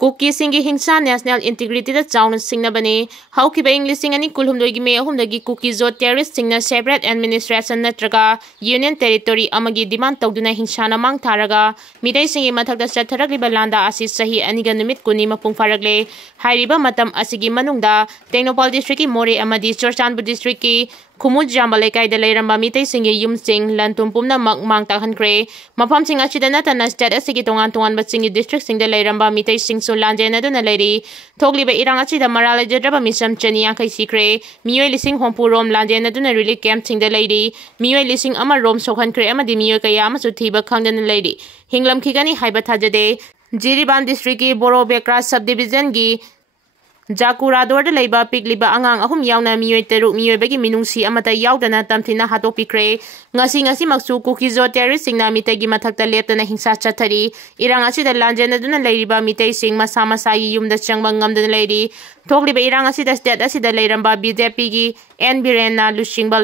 Kuki singi hingsa national integrity da chauna singna bane hauki ba English singani kulhumdoi gi me ahumdagi Kuki zo terrorist singna separate administration natraga union territory amagi demand tawduna hingsa na mang tharaga midai singi mathakda chatharak liba landa asi sahi aniga numit kuni mapung faragle hairiba matam asigi manungda Technopol district ki More amadi Chorchanpur district ki Khumut Jambale kai da leiramba mitai singi yum sing lantum pumna mang takhankre mafam sing achida natana state asigi tongan ba singi district sing da leiramba mitai sing so lanje na duna leiri thogliba irang achida marale jadraba misam chania kai sikre miyoi lising hompu rom lanje na duna really camp sing da leiri miyoi lising ama rom sokhankre amadi miyoi kaya ama su thiba khangdan leiri hinglam khigani haiba thajade Jiriban district ki Boro Bekra subdivision gi Jakura dor da leiba pigliba angang ahum yauna miyoi teruk miyoi bagi minungsi amata yaudana tamthina hato pikre ngasi maksu Kuki zo terrorist singna mitai gi mathakta leptana hingsa chathari irang asida lanjena duna leiriba mitai sing masa gi yumda changba ngamdana leiri thogliba irang asida state asida leiramba BJP gi Birena lusingba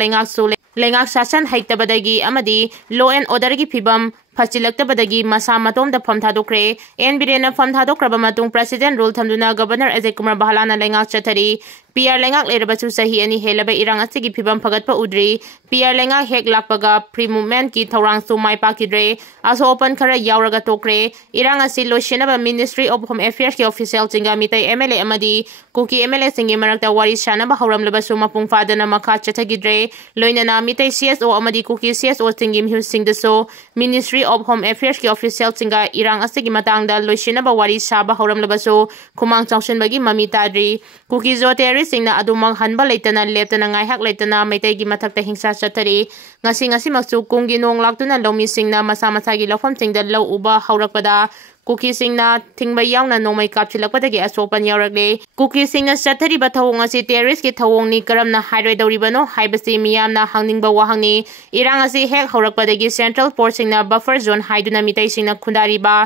lengak sasan haitabadagi amadi law and order gi phibam Fachilaktabadagi masa matom da pham thadokre Birena pham thadokraba matung president rule thamduna governor Ajay Kumar Bahalana lengak chathari PR lengak leirabasu sahi ani helaba irang asigi phibam phagatpa udri PR lengak hek lakpaga pre movement ki thorang su mai pakidre aso open khara yauraga tokre irang asi loishenaba Ministry of Home Affairs ki official chinga mitai MLA amadi Kuki MLA singi marakta wari shanaba hauramlabasu mapung fadana makha chathagidre loinana mitai CSO amadi Kuki CSO singi mhu singdaso Ministry of Home Affairs ki official singa irang asigi matangda loishenaba wari shaba hauramlabasu khumang chawshenbagi mami tadri Kuki zo terrorist singna adumang hanba leitana leptana ngaihak leitana maitai gi mathakta hingsa chathari ngasi maksu kungi nong laktuna lomi singna masa gi lofam singda law uba haurakpada Kuki singna thingba yauna nongmai kapchilakpadagi asopan yaurakle Kuki singna chathari ba thaong asi terrorist ki thaongni karamna hairoi dawribano haibasi miyamna hangningba wahangni irang asi hek haurakpadagi central port singna buffer zone haiduna mitai singna khundariba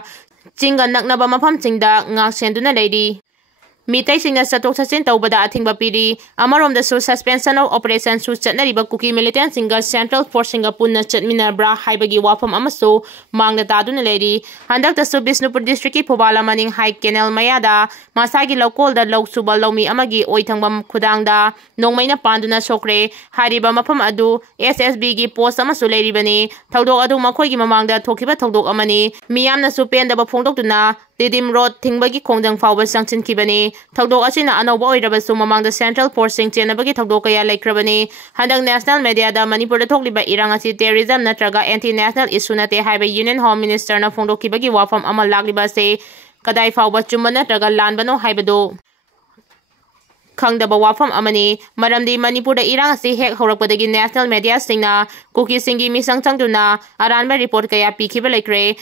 chinga naknaba mafam singda ngak senduna leiri Mitai singna satok sasin taubada athingba piri amarom da su suspension of operation su chatnariba Kuki militant singa central force singa punna chatmina bra haibagi wafam amaso mangda taduna leiri handak da su Bisnupur district ki Phobala maning high canal mayada masagi lokol da lok suba lomi amagi oithangbam khudangda nongmaina panduna sokre hariba mafam adu SSB gi post amasu leiri bani thodok adu makhoi gi mamangda thokiba thodok amani miyamna su pen da ba phongdokduna Didim Road Tingbagi Kongdang Fawba Sanchin Kibani, Togdo Asina Anobo Rabasu among the Central Forcing Chenabagi Togdokaya Lake Rabani, Handang National Media da Manipu Togli by Irangasi Terrorism Natraga Anti-National Isunate Highway Union Home Minister na Fondo Kibagi Wafam Amal Lagliba say, Kadai Fawba Chumana Traga Lanbano Haibado. Kangdaba Wafam Amani, Madam de Manipu da Irangasi Hek Horakpadagi National Media Singna, Kuki Singi Misang Tangduna, Aranba report Kaya Pikibelekre.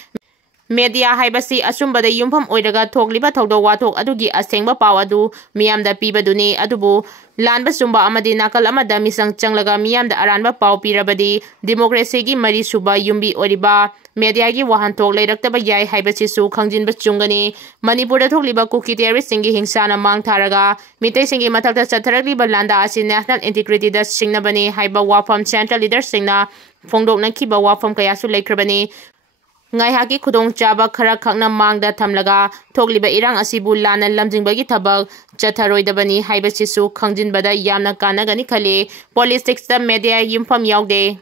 Media haibasi asumbada yumpham oiraga thogliba thogdo wathok adugi asengba paw adu miyamda pibaduni adubu lanba sumba amadi nakal amada misang changlaga miyamda aranba paw pirabadi democracy gi mari suba yumbi oriba media gi wahan thok leiraktaba yai haibasi su khangjinba chungani Manipur thogliba Kuki terrorist singi hingsana mang tharaga mitai singi mathakta chatharagli landa asi national integrity da singnabani haiba wafam central leader singna phongdokna khiba wafam kayasu leikrabani Ngaihaki khudong chaba khara khakna mangda thamlaga thogliba irang asibu lana lamjingbagi thabak chatharoidabani haibasisu khangjinbada yamna kanagani khale politics da media yumpham yaude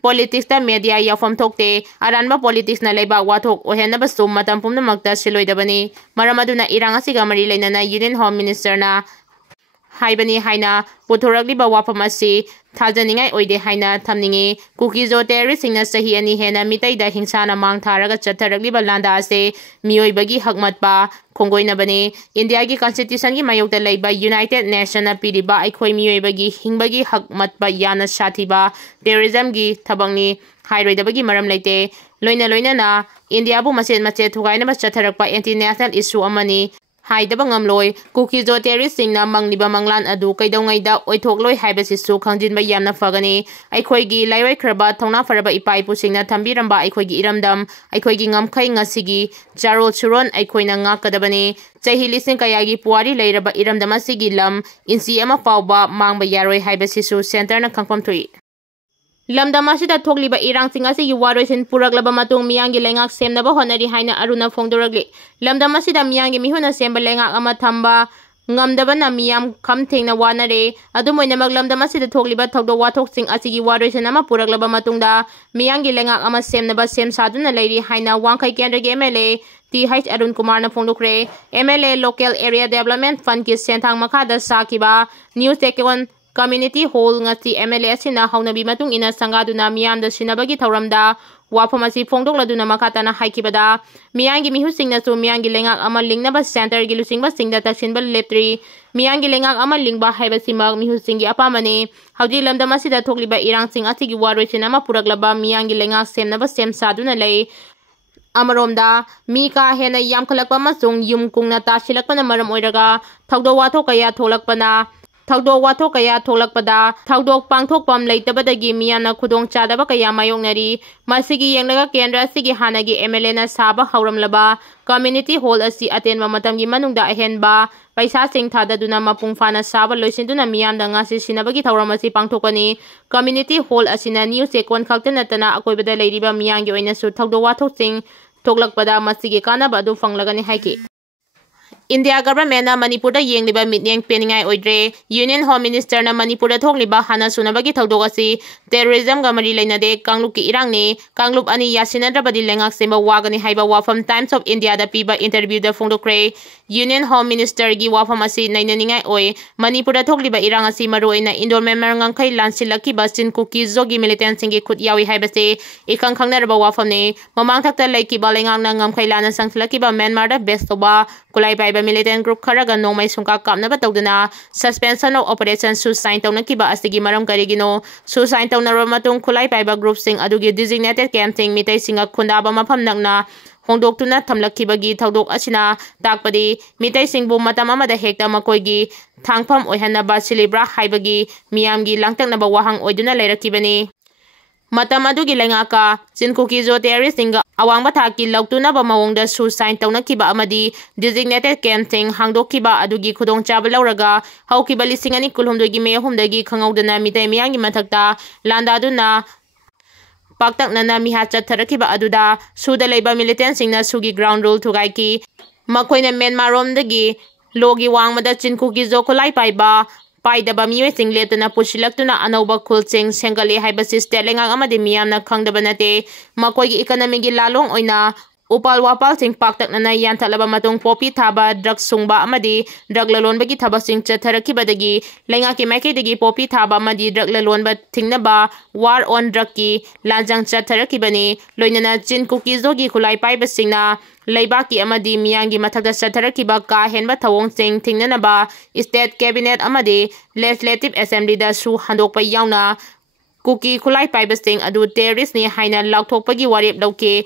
politics da media yafam thokte aranba politics na leiba wathok ohenaba sum matam pumna makta siloidabani maramaduna irang asiga mari leinana union home minister na haibani haina pothorakliba wafam asi Tajaningai oide haina thamningi Kuki zo terrorist singna sahi ani hena mitai da hingsana mang tharaga chatharakliba landa ase miyoibagi hakmatpa khongoina bani India gi constitution gi mayokta leiba United Nation na piriba aikhoi miyoibagi hingbagi hakmatpa yana sathiba terrorism gi thabangni hairoidabagi maram leite loina na India bu machet thugaina ba chatharakpa international issue amani Haidaba ngamloi Kuki zo terrorist singna mangliba manglan adu kaidongaida oithokloi haibasisu khangjinba yamna fagani aikhoigi lairoi khraba thongna faraba ipaipu singna thambiramba aikhoigi iramdam aikhoigi ngamkhai ngasigi jarol churon aikhoina ngakadabani chahi lising kayagi puari leiraba iramdama sigi lam insi ama fawba mangba yaroi haibasisu center na khangpam thui lamdam asida thokliba irang sing asi waroisin puraklaba matung miyangi lengak semnaba honari haina aruna phongdoragli lamdam asida miyangi mihuna semba lengak ama thamba ngamdabana miyam khamthengna wanare adumoina maglamdam asida thokliba thogdo wathok sing asigi waroisin ama puraklaba matungda miyangi lengak ama semnaba sem saduna leiri haina wangkai kendra ge MLA TH Arun Kumar na phongdokre MLA Local Area Development Fund ki senthang makhada sakiba News Tekon Community Hall ngasi MLA asina haunabi matung ina sangaduna miyamda sinabagi thauramda wafam asi phongdokladuna makhatana haikibada miyangi mihusingna su miyangi lengak ama lingnaba center gi lusingba singda taksinba leptri miyangi lengak ama lingba haibasimak mihusingi apamane hauji lamdam asida thokliba irang sing asigi waroisin ama puraklaba miyangi lengak semnaba sem saduna lei amaromda mi ka hena yamkhalakpa masung yum kungna tasilakpana maram oiraga thogdo wathok kaya tholakpana thogdok wathok kaya tholakpada thogdok pangthokpam leitabadagi miyana khudong chadaba kaya mayongnari masigi yenglaga kendra asigi hanagi MLA na saba hauramlaba community hall asi atenba matamgi manungda ahenba paisa sing thadaduna mapung fana saba loisinduna miyamda ngasi sinabagi thauram asi pangthokani community hall asina news ekon khaltanatana akoibada leiriba miyangi oina su thogdok wathok sing thoklakpada masigi kanaba adu fanglagani haiki India government na Manipu da yengliba mitnyang peningai oidre Union Home Minister na Manipu da thokliba hana sunabagi thogdok asi terrorism ga mari leinade Kanglup ki irang ni Kanglup ani yasinadrabadi lengak semba wagani haiba wafam Times of India da piba interview da phongdokre Union Home Minister gi wafam asi nainaningai oi Manipu da thokliba irang asi maroina Indor member ngangkai lansilaki basin Kuki zogi militant singi khut yawi haibase ikang khangnaraba wafam ne mamang thakta laiki ba lengang na ngamkai lana sangslaki ba Myanmar da best oba kulai bai militant group kharaga nomai sungka kapnaba tawduna suspension of operation suicide tawnakiba asigi maram karigino suicide tawnaro matung khulai paiba group sing adugi designated camp sing mitai singa khundaba mafam nakna hongdoktuna thamlakkibagi thawdok asina takpadi mitai singbu matam amada hekta makoigi thangpham oihanaba silibra haibagi miyamgi langtaknaba wahang oiduna leirakibani matam adugi lengaka Kuki zo terroristinga awangba thaki lautunaba mawongda suicide tawnakiba amadi designated camp sing hangdokkiba adugi khudongchaba lauraga haukiba lisingani kulhumdogi me humdagi khangaudana mitai miyangi mathakta landaduna paktaknana miha chatharakiba aduda suda leiba militant singna sugi ground rule thugaiki makoina Myanmar romdagi logi wangmada Kuki zo khulai paiba paidaba miyoy sing letuna pusilaktuna anauba khulsing sengali haibasi state lengang amadi miyamna khangdaba nate makoigi economy gi lalong oina upal wapal sing paktaknana yanthalaba matung popi thaba drug sungba amadi drug lalonbagi thaba sing chatharakibadagi lengaki maikidagi popi thaba amadi drug lalonba thingnaba war on drug ki lanjang chatharakibani loinana Kuki zogi khulai paiba singna leibaki amadi miyangi mathakda chatharakiba ka henba thaong sing thingnanaba state cabinet amadi legislative assembly da su handokpa yauna Kuki khulai paiba sing adu terrorist ni haina lakthokpagi warep lauke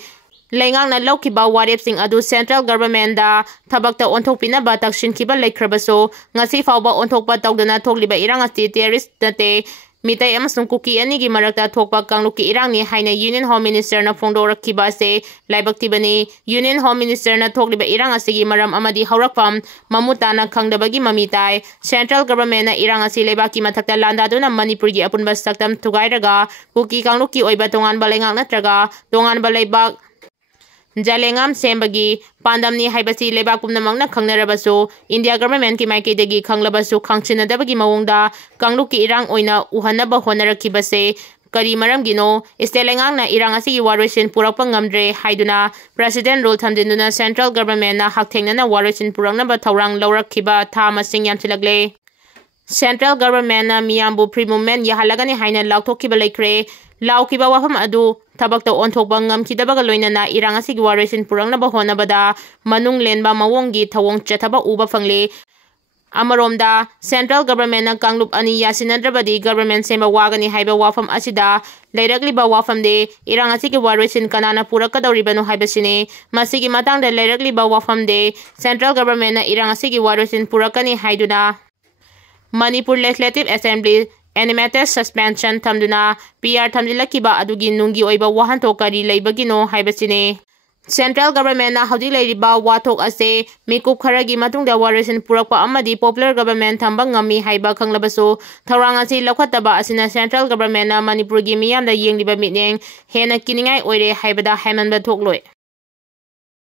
lengang na laukiba warep sing adu central government da thabakta onthokpinaba takshinkiba leikhrabaso ngasi fawba onthokpa tawdana thokliba irang asti terrorist nate mitai amasung Kuki anigi marakta thokpa Kangluki irang ni haina Union Home Minister na phongdorakiba se laibaktibani Union Home Minister na thokliba irang asigi maram amadi haurakpam mamutana khangdabagi mamitai central government na irang asi leibaki mathakta landaduna Manipur gi apunba saktam thugairaga Kuki Kangluki oiba tongan balengak natraga tongan balaibak jalengam sembagi pandamni haibasi lebak pumnamangna khangnarabasu India government ki maikidagi khanglabasu khangchinadabagi mawongda Kangluki irang oina uhanaba honarakibase kari maramgino istelengang na irang asigi waroisin purakpa ngamdre haiduna president rule thamdinduna central government na hakthengnana waroisin purangnaba thaurang laurakkiba tha masing yamchilagle central government na miyambu free movement yahalagani haina laukthokkiba leikre laukiba wafam adu tabakta onthokba ngamkidabaga loinana irang asigi waroisin purangnaba honabada manung lenba mawonggi thawong chathaba uba fangle amaromda central government na Kanglup ani yasinadrabadi government semba wagani haiba wafam asida leirakliba wafamde irang asigi waroisin kanana purakadoribano haibasine masigi matangda leirakliba wafamde central government na irang asigi waroisin purakani haiduna Manipur Legislative Assembly animated suspension thamduna PR thamdilakiba adugi nungi oiba wahanto kari leibagino haibasine Central government na hauji leiriba wathok ase mikup kharagi matungda warisin purakpa amadi popular government thamba ngami haiba khanglabasu thorang asi lokhataba asina central government na Manipur gi miyamda yengliba mitneng hena kiningai oire haibada haimanba thokloi